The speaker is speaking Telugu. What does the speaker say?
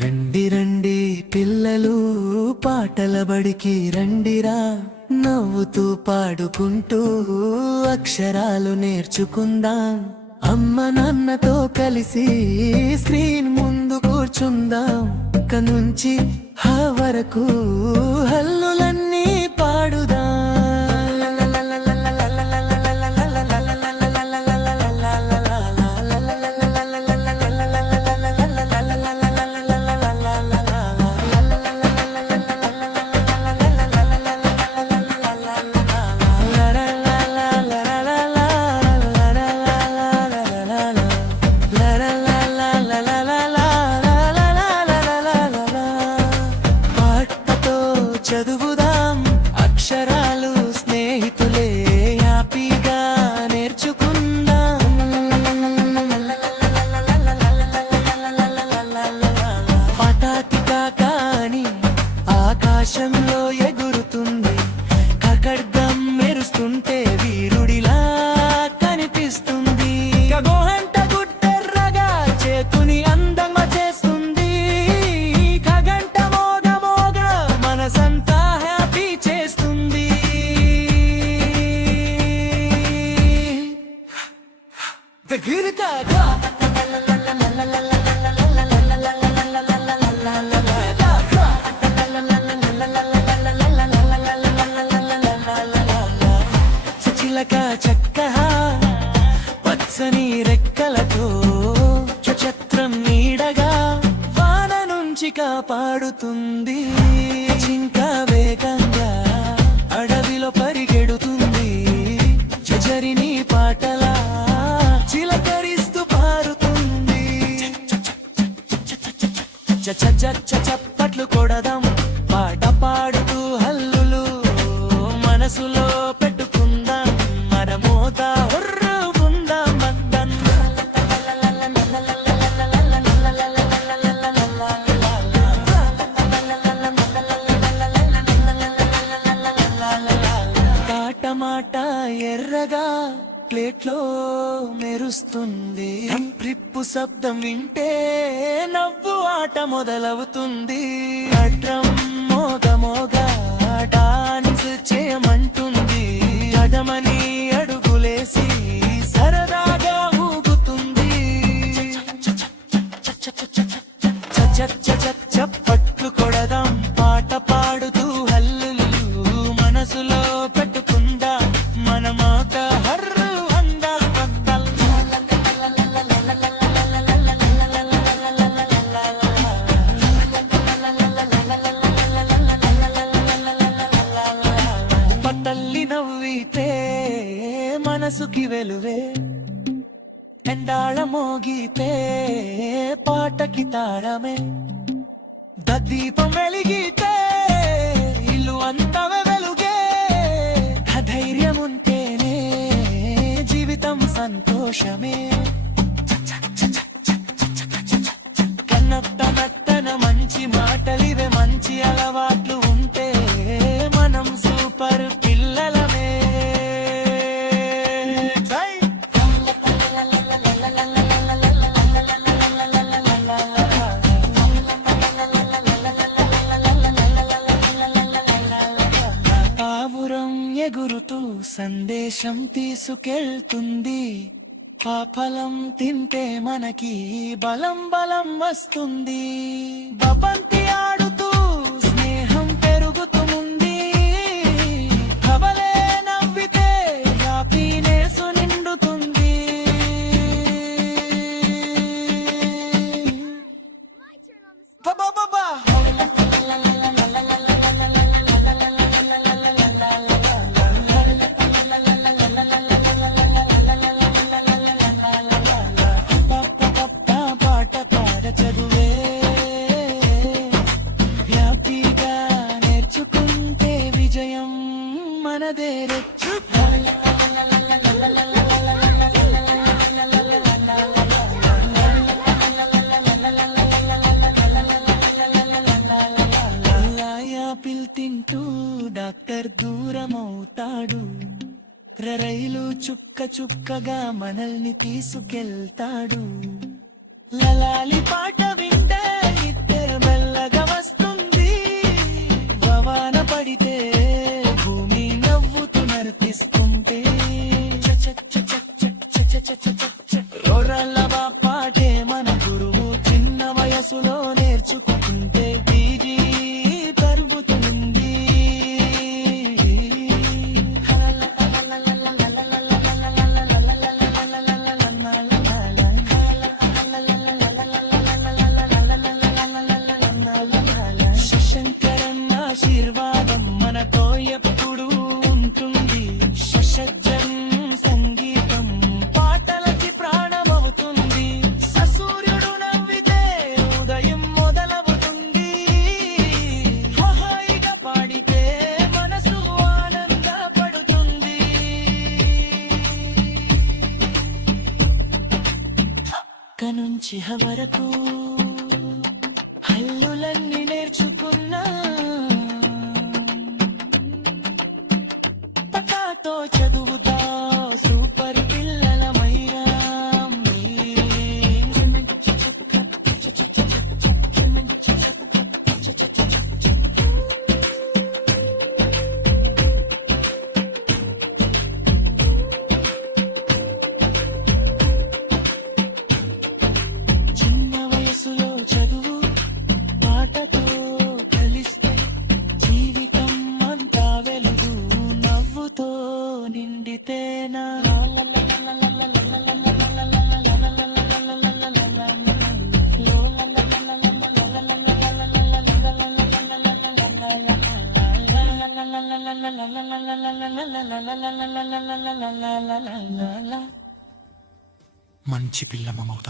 రండి రండి పిల్లలు పాటల బడికి రండిరా, నవ్వుతూ పాడుకుంటూ అక్షరాలు నేర్చుకుందాం. అమ్మ నాన్నతో కలిసి స్క్రీన్ ముందు కూర్చుందాం. ఇక నుంచి హ వరకు హల్లులన్నీ పాడుదాం. చదువుదాం అక్షరాలు స్నేహితులే హ్యాపీగా నేర్చుకుందాం. పటాతికా కాని ఆకాశంలో ఎగురుతుంది, కకడ్గం మెరుస్తుంటే వీరుడిలా కనిపిస్తుంది. గోహంట గుట్టెర్రగా చేతుని అందంగా చేస్తుంది, కగంట మోగ మోగ మనసంతా హ్యాపీ చేస్తుంది. దగ్గరగా చిలక చక్కహ పచ్చని రెక్కలతో ఛత్రం నీడగా వాన నుంచి కాపాడుతుంది. చింకా వేగంగా అడవిలో పరిగెడుతుంది, చచరిని పాటలా చిలకరిస్తూ పారుతుంది. చప్పట్లు కొడదాం పాట పాడుతూ హల్లులు మనసులో పెట్టుకుందాం. మరమోత హుర్రుకుందాం మద్దన్. మాట ఎర్రగా ప్లేట్లో మెరుస్తుంది, ప్రిప్పు శబ్దం వింటే నవ్వు ఆట మొదలవుతుంది. అడ్రం మోగ మోగ డాన్స్ చేయమంటుంది, అడమని అడుగులేసి సరదాగా ఊగుతుంది. చప్పట్లు కొడదాం పాట పాడుతూ హల్లులు మనసులో పెట్టుకుందా. మన మాట హర్రు అందా పక్కల్. పట్టల్లి నవ్వితే మనసుకి వెలువే, ఎండాళ మోగితే పాటకి తాళమే. దీపం వెలిగితే ఇల్లు అంతవే వెలుగే, ధైర్యం ఉంటేనే జీవితం సంతోషమే. కన్నత్తన మంచి మాటలివే, మంచి అలవాట్లు ఉంటే మనం సూపర్ పిల్లలమే. ఎగురుతూ సందేశం తీసుకెళ్తుంది, పాపలం తింటే మనకి బలం బలం వస్తుంది. బబంతి ఆడుతూ స్నేహం పెరుగుతుంది, కవలే నవ్వితే హ్యాపీనెస్ నిండుతుంది. బాబా చదువే తింటూ డాక్టర్ దూరమవుతాడు. రైలు చుక్క చుక్కగా మనల్ని తీసుకెళ్తాడు. లలాలి పాట వింటే నిద్ర మెల్లగా వస్తుంది. భవాన పడితే భూమి నవ్వుతూ నర్తిస్తుంది. రోరల్లవా పాటే మన గురువు చిన్న వయసులో నేర్చుకుంటే బీజీ తరుగుతుంది. శంకరన్న ఆశీర్వాదం మనతో ఎప్పుడు ఉంటుంది. షషజ్జం సంగీతం పాటలకి ప్రాణమవుతుంది. సూర్యుడు నవ్వితే ఉదయం మొదలవుతుంది. హాయిగా పాడితే మనసు ఆనందపడుతుంది. కనుంచి వరకు హల్లులన్నీ నేర్చుకున్నా. పటాతో చదువుతా సూపర్ పిల్లలమయ్యాం. చిన్న వయసులో చదువు పాటతో కలిస్తే జీవితం అంతా వెలుగు నవ్వుతో నిండితేనా. మంచి పిల్లమవుతా.